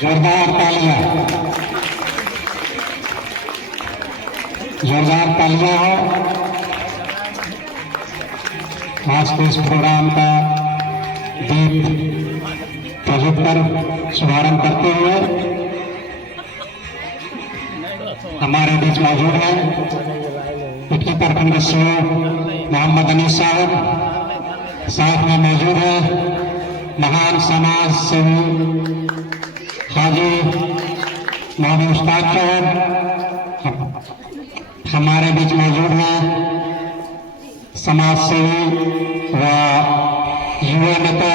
जोरदार तालियां, जोरदार तालियां हो। आज के इस प्रोग्राम का दीप प्रोजेक्टर शुभारंभ करते हुए हमारे बीच मौजूद है इक्की प्रखंड सीओ मोहम्मद अनीस साहब, साथ में मौजूद है महान समाज सेवी हाजी मोहम्मद मुश्ताक साहब, हमारे बीच मौजूद है समाज सेवी व युवा नेता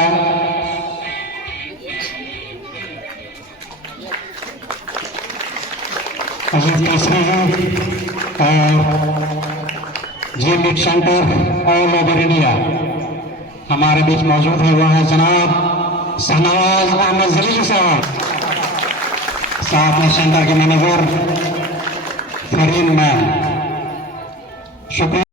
अजीत केसरी जी और जी सेंटर ऑल ओवर इंडिया हमारे बीच मौजूद है। वह है जनाब शहनवाज अहमद जलील साहब, साथ में सेंटर के मैनेजर फरीन मैम। शुक्रिया।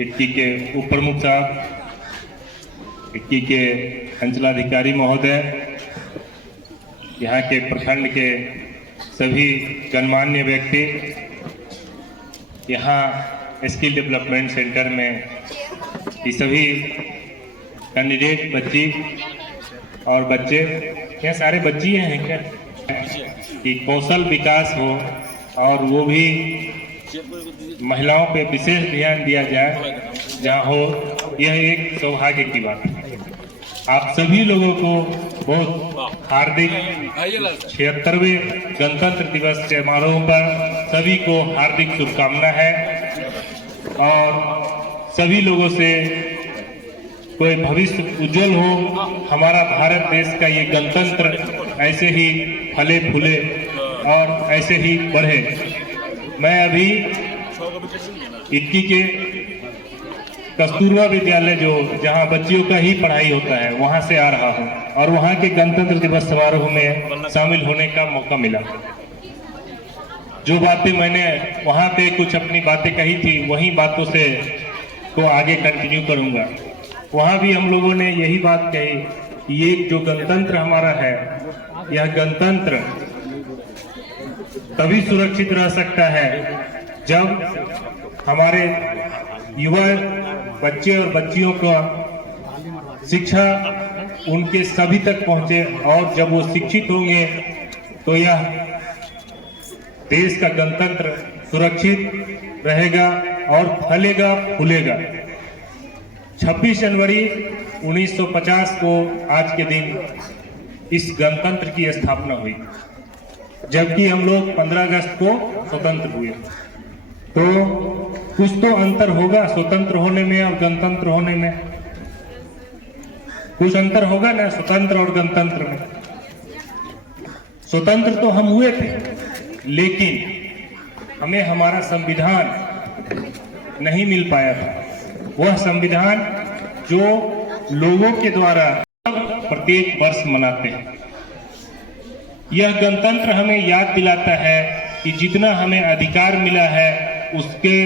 इक्की के उप प्रमुख साहब, इक्की के अंचलाधिकारी महोदय, यहाँ के प्रखंड के सभी गणमान्य व्यक्ति, यहाँ स्किल डेवलपमेंट सेंटर में ये सभी कैंडिडेट बच्ची और बच्चे, यहाँ सारे बच्ची हैं क्या, कि कौशल विकास हो और वो भी महिलाओं पे विशेष ध्यान दिया जाए जहाँ हो। यह एक सौभाग्य की बात है। आप सभी लोगों को बहुत हार्दिक 76वें गणतंत्र दिवस समारोह पर सभी को हार्दिक शुभकामना है और सभी लोगों से कोई भविष्य उज्जवल हो। हमारा भारत देश का ये गणतंत्र ऐसे ही फले फूले और ऐसे ही बढ़े। मैं अभी इक्की के कस्तूरबा विद्यालय जहां बच्चियों का ही पढ़ाई होता है वहां से आ रहा हूं और वहां के गणतंत्र दिवस समारोह में शामिल होने का मौका मिला। जो बातें मैंने वहां पे कुछ अपनी बातें कही थी वही बातों से को आगे कंटिन्यू करूंगा। वहां भी हम लोगों ने यही बात कही, ये जो गणतंत्र हमारा है, यह गणतंत्र तभी सुरक्षित रह सकता है जब हमारे युवा बच्चे और बच्चियों का शिक्षा उनके सभी तक पहुंचे और जब वो शिक्षित होंगे तो यह देश का गणतंत्र सुरक्षित रहेगा और फलेगा फूलेगा। 26 जनवरी 1950 को आज के दिन इस गणतंत्र की स्थापना हुई, जबकि हम लोग 15 अगस्त को स्वतंत्र हुए। तो कुछ तो अंतर होगा स्वतंत्र होने में और गणतंत्र होने में। कुछ अंतर होगा ना स्वतंत्र और गणतंत्र में। स्वतंत्र तो हम हुए थे, लेकिन हमें हमारा संविधान नहीं मिल पाया था। वह संविधान जो लोगों के द्वारा प्रत्येक वर्ष मनाते हैं। यह गणतंत्र हमें याद दिलाता है कि जितना हमें अधिकार मिला है उसके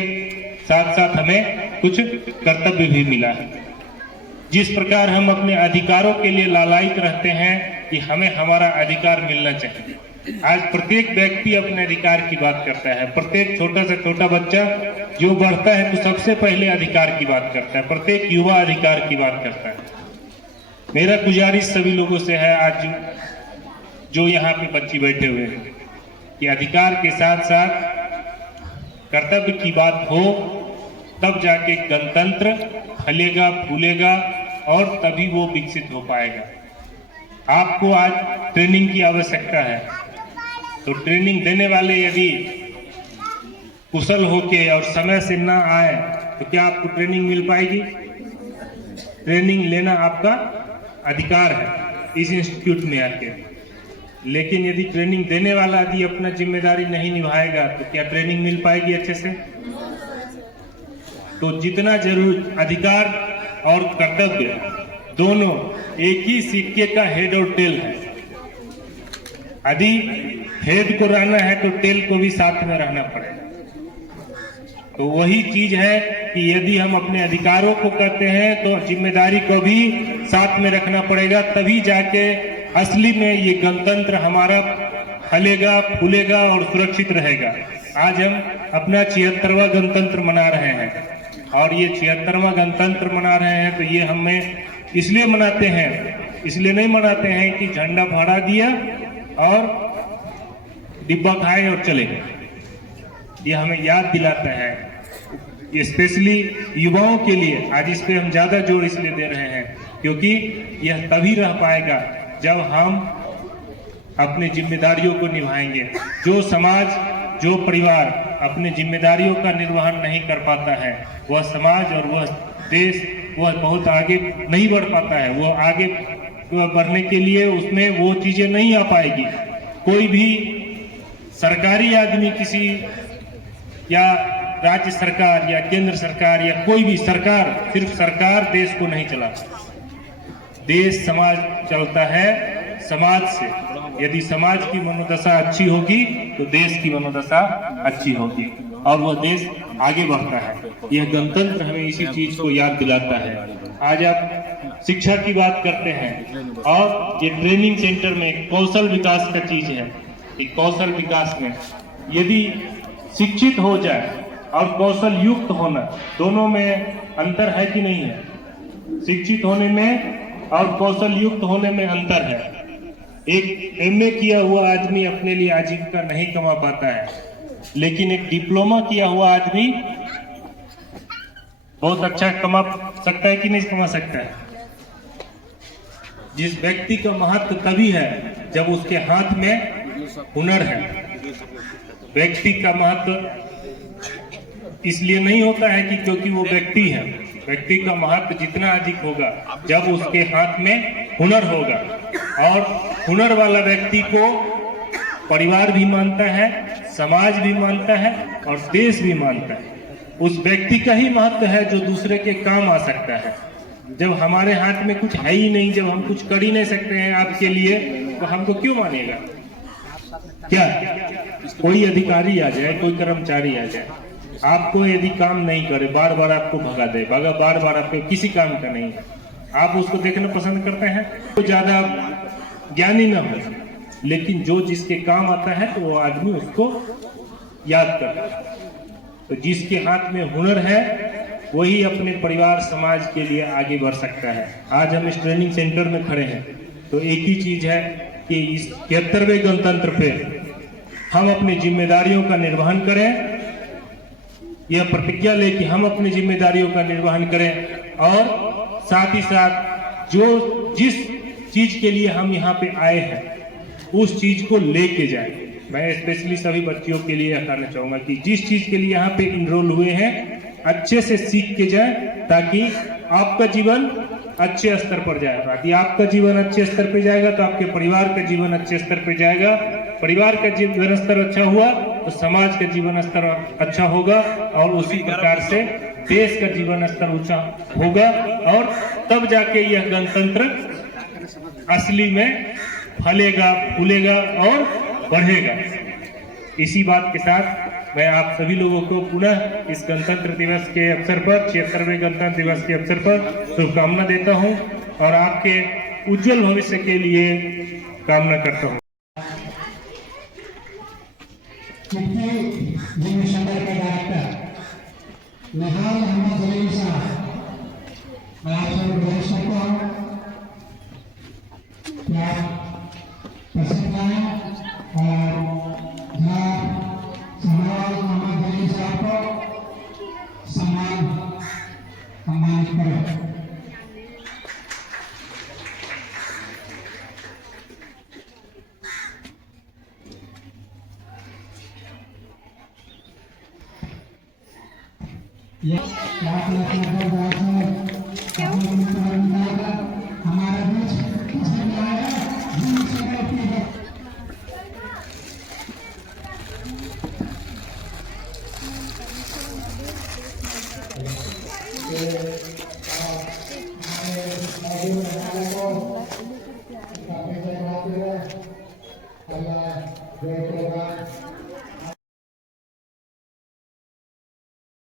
साथ साथ हमें कुछ कर्तव्य भी मिला है। जिस प्रकार हम अपने अधिकारों के लिए लालायित रहते हैं कि हमें हमारा अधिकार मिलना चाहिए। आज प्रत्येक व्यक्ति अपने अधिकार की बात करता है। प्रत्येक छोटा से छोटा बच्चा जो बढ़ता है तो सबसे पहले अधिकार की बात करता है। प्रत्येक युवा अधिकार की बात करता है। मेरा गुजारिश सभी लोगों से है, आज जो यहाँ पे बच्चे बैठे हुए हैं, कि अधिकार के साथ साथ कर्तव्य की बात हो, तब जाके गणतंत्र फलेगा फूलेगा और तभी वो विकसित हो पाएगा। आपको आज ट्रेनिंग की आवश्यकता है, तो ट्रेनिंग देने वाले यदि कुशल होके और समय से ना आए तो क्या आपको ट्रेनिंग मिल पाएगी? ट्रेनिंग लेना आपका अधिकार है इस इंस्टीट्यूट में आके। लेकिन यदि ट्रेनिंग देने वाला यदि अपना जिम्मेदारी नहीं निभाएगा तो क्या ट्रेनिंग मिल पाएगी अच्छे से? तो जितना जरूर अधिकार और कर्तव्य दोनों एक ही सिक्के का हेड और टेल है। यदि हेड को रहना है तो टेल को भी साथ में रहना पड़ेगा। तो वही चीज है कि यदि हम अपने अधिकारों को करते हैं तो जिम्मेदारी को भी साथ में रखना पड़ेगा, तभी जाके असली में ये गणतंत्र हमारा फलेगा फूलेगा और सुरक्षित रहेगा। आज हम अपना 76वां गणतंत्र मना रहे हैं, और ये 76वां गणतंत्र मना रहे हैं तो ये हमें इसलिए मनाते हैं, इसलिए नहीं मनाते हैं कि झंडा फहरा दिया और डिब्बा खाए और चले गए। ये हमें याद दिलाता है, स्पेशली युवाओं के लिए आज इस पे हम ज्यादा जोर इसलिए दे रहे हैं क्योंकि यह तभी रह पाएगा जब हम अपने जिम्मेदारियों को निभाएंगे। जो समाज, जो परिवार अपने जिम्मेदारियों का निर्वहन नहीं कर पाता है, वह समाज और वह देश वह बहुत आगे नहीं बढ़ पाता है। वो आगे बढ़ने के लिए उसमें वो चीजें नहीं आ पाएगी। कोई भी सरकारी आदमी किसी या राज्य सरकार या केंद्र सरकार या कोई भी सरकार, सिर्फ सरकार देश को नहीं चलाता। देश समाज चलता है समाज से। यदि समाज की मनोदशा अच्छी होगी तो देश की मनोदशा अच्छी होगी और वह देश आगे बढ़ता है। यह गणतंत्र हमें इसी चीज को याद दिलाता है। आज आप शिक्षा की बात करते हैं और ये ट्रेनिंग सेंटर में कौशल विकास का चीज है। एक कौशल विकास में यदि शिक्षित हो जाए और कौशल युक्त होना, दोनों में अंतर है कि नहीं है? शिक्षित होने में और कौशल युक्त होने में अंतर है। एक एमए किया हुआ आदमी अपने लिए आजीविका नहीं कमा पाता है, लेकिन एक डिप्लोमा किया हुआ आदमी बहुत अच्छा कमा सकता है कि नहीं कमा सकता है? जिस व्यक्ति का महत्व तभी है जब उसके हाथ में हुनर है। व्यक्ति का महत्व इसलिए नहीं होता है कि क्योंकि वो व्यक्ति है। व्यक्ति का महत्व जितना अधिक होगा जब उसके हाथ में हुनर होगा, और हुनर वाला व्यक्ति को परिवार भी मानता है, समाज भी मानता है और देश भी मानता है। उस व्यक्ति का ही महत्व है जो दूसरे के काम आ सकता है। जब हमारे हाथ में कुछ है ही नहीं, जब हम कुछ कर ही नहीं सकते हैं आपके लिए, तो हमको क्यों मानेगा? क्या कोई अधिकारी आ जाए, कोई कर्मचारी आ जाए, आपको यदि काम नहीं करे, बार बार आपको भगा दे, बार बार आपको किसी काम का नहीं है, आप उसको देखना पसंद करते हैं? तो ज्यादा ज्ञानी ना हो, लेकिन जो जिसके काम आता है तो वो आदमी उसको याद करता है। तो जिसके हाथ में हुनर है वही अपने परिवार समाज के लिए आगे बढ़ सकता है। आज हम इस ट्रेनिंग सेंटर में खड़े हैं तो एक ही चीज है कि इस 73वें गणतंत्र पे हम अपनी जिम्मेदारियों का निर्वहन करें। यह प्रतिज्ञा ले कि हम अपनी जिम्मेदारियों का निर्वहन करें और साथ ही साथ जो जिस चीज के लिए हम यहाँ पे आए हैं उस चीज को लेके जाए। मैं स्पेशली सभी बच्चियों के लिए कहना चाहूंगा कि जिस चीज के लिए यहाँ पे इनरोल हुए हैं अच्छे से सीख के जाए, ताकि आपका जीवन अच्छे स्तर पर जाएगा। यदि आपका जीवन अच्छे स्तर पर जाएगा तो आपके परिवार का जीवन अच्छे स्तर पर जाएगा। परिवार का जीवन स्तर अच्छा हुआ तो समाज का जीवन स्तर अच्छा होगा और उसी प्रकार से देश का जीवन स्तर ऊंचा होगा और तब जाके यह गणतंत्र असली में फलेगा, फूलेगा और बढ़ेगा। इसी बात के साथ मैं आप सभी लोगों को पुनः इस गणतंत्र दिवस के अवसर पर 76वें गणतंत्र दिवस के अवसर पर शुभकामना देता हूं और आपके उज्जवल भविष्य के लिए कामना करता हूं। जिम सेंटर के डायरेक्टर निहाल अहमद जलील साहब, मैं आप सभी गुजारिश करता हूं कि आप प्रसिद्ध हैं और जनाब निहाल अहमद जलील साहब को सम्मानित करें। हमारे बीच